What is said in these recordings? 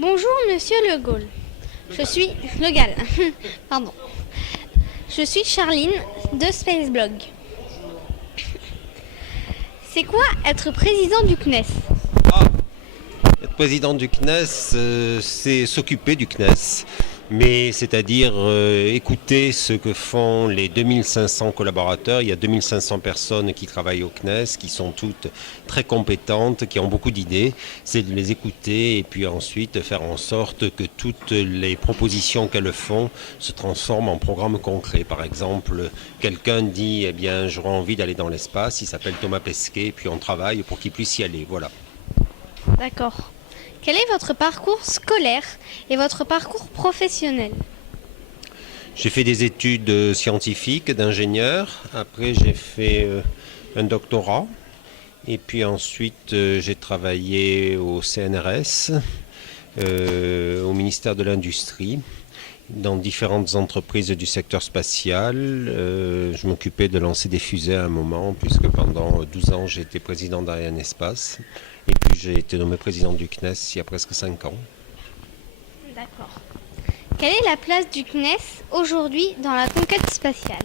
Bonjour Monsieur Le Gaulle. Je suis Le Gall. Pardon. Je suis Charline de Spaceblog. C'est quoi être président du CNES? Être président du CNES, c'est s'occuper du CNES, mais c'est-à-dire écouter ce que font les 2500 collaborateurs. Il y a 2500 personnes qui travaillent au CNES, qui sont toutes très compétentes, qui ont beaucoup d'idées. C'est de les écouter et puis ensuite faire en sorte que toutes les propositions qu'elles font se transforment en programmes concrets. Par exemple, quelqu'un dit, eh bien, j'aurais envie d'aller dans l'espace, il s'appelle Thomas Pesquet, puis on travaille pour qu'il puisse y aller. Voilà. D'accord. Quel est votre parcours scolaire et votre parcours professionnel? J'ai fait des études scientifiques d'ingénieur. Après, j'ai fait un doctorat. Et puis ensuite, j'ai travaillé au CNRS, au ministère de l'Industrie, dans différentes entreprises du secteur spatial. Je m'occupais de lancer des fusées à un moment, puisque pendant 12 ans, j'ai été président d'Ariane Espace. Et puis, j'ai été nommé président du CNES il y a presque 5 ans. D'accord. Quelle est la place du CNES aujourd'hui dans la conquête spatiale?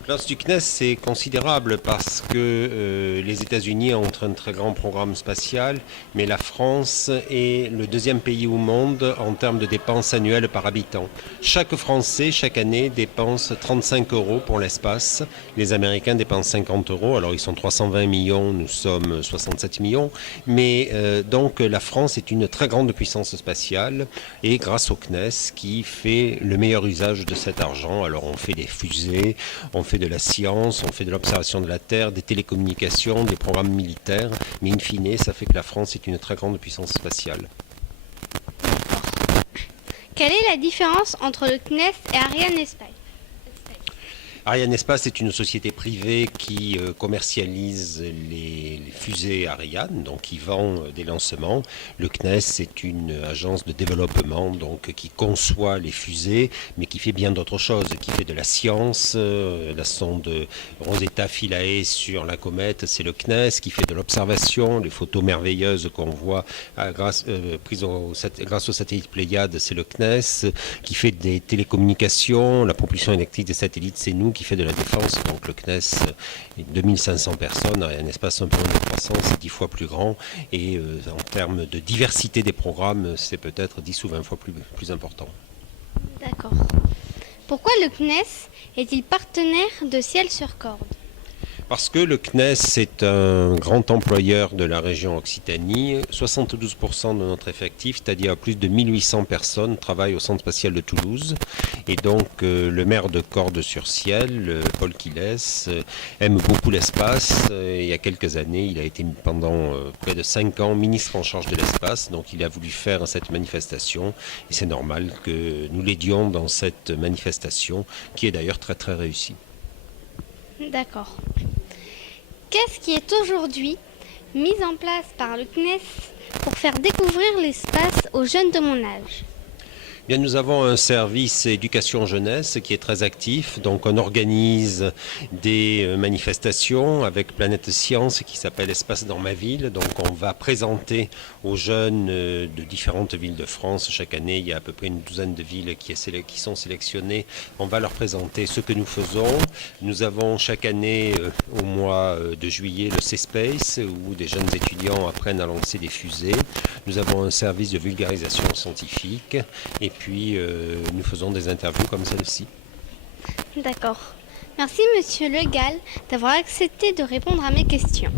La place du CNES, c'est considérable parce que les États-Unis ont un très grand programme spatial, mais la France est le deuxième pays au monde en termes de dépenses annuelles par habitant. Chaque Français, chaque année, dépense 35 € pour l'espace. Les Américains dépensent 50 €. Alors, ils sont 320 millions, nous sommes 67 millions. Mais donc, la France est une très grande puissance spatiale et grâce au CNES qui fait le meilleur usage de cet argent. Alors, on fait des fusées, on fait de la science, on fait de l'observation de la Terre, des télécommunications, des programmes militaires, mais in fine, ça fait que la France est une très grande puissance spatiale. Quelle est la différence entre le CNES et Ariane Espace? Ariane Espace est une société privée qui commercialise les fusées Ariane, donc qui vend des lancements. Le CNES est une agence de développement donc qui conçoit les fusées, mais qui fait bien d'autres choses, qui fait de la science. La sonde Rosetta Philae sur la comète, c'est le CNES, qui fait de l'observation, les photos merveilleuses qu'on voit prises grâce au satellite Pléiade, c'est le CNES, qui fait des télécommunications, la propulsion électrique des satellites, c'est nous, qui fait de la défense, donc le CNES, 2500 personnes, un espace un peu en croissance, c'est 10 fois plus grand, et en termes de diversité des programmes, c'est peut-être 10 ou 20 fois plus important. D'accord. Pourquoi le CNES est-il partenaire de Ciel sur Corde? Parce que le CNES est un grand employeur de la région Occitanie. 72% de notre effectif, c'est-à-dire plus de 1800 personnes, travaillent au Centre spatial de Toulouse. Et donc le maire de Cordes-sur-Ciel, Paul Quilles, aime beaucoup l'espace. Il y a quelques années, il a été pendant près de 5 ans ministre en charge de l'espace. Donc il a voulu faire cette manifestation. Et c'est normal que nous l'aidions dans cette manifestation, qui est d'ailleurs très très réussie. D'accord. Qu'est-ce qui est aujourd'hui mis en place par le CNES pour faire découvrir l'espace aux jeunes de mon âge? Bien, nous avons un service éducation jeunesse qui est très actif. Donc on organise des manifestations avec Planète Science qui s'appelle Espace dans ma ville. Donc on va présenter aux jeunes de différentes villes de France. Chaque année, il y a à peu près une douzaine de villes qui sont sélectionnées. On va leur présenter ce que nous faisons. Nous avons chaque année, au mois de juillet, le C-Space où des jeunes étudiants apprennent à lancer des fusées. Nous avons un service de vulgarisation scientifique et puis nous faisons des interviews comme celle-ci. D'accord. Merci Monsieur Le Gall d'avoir accepté de répondre à mes questions.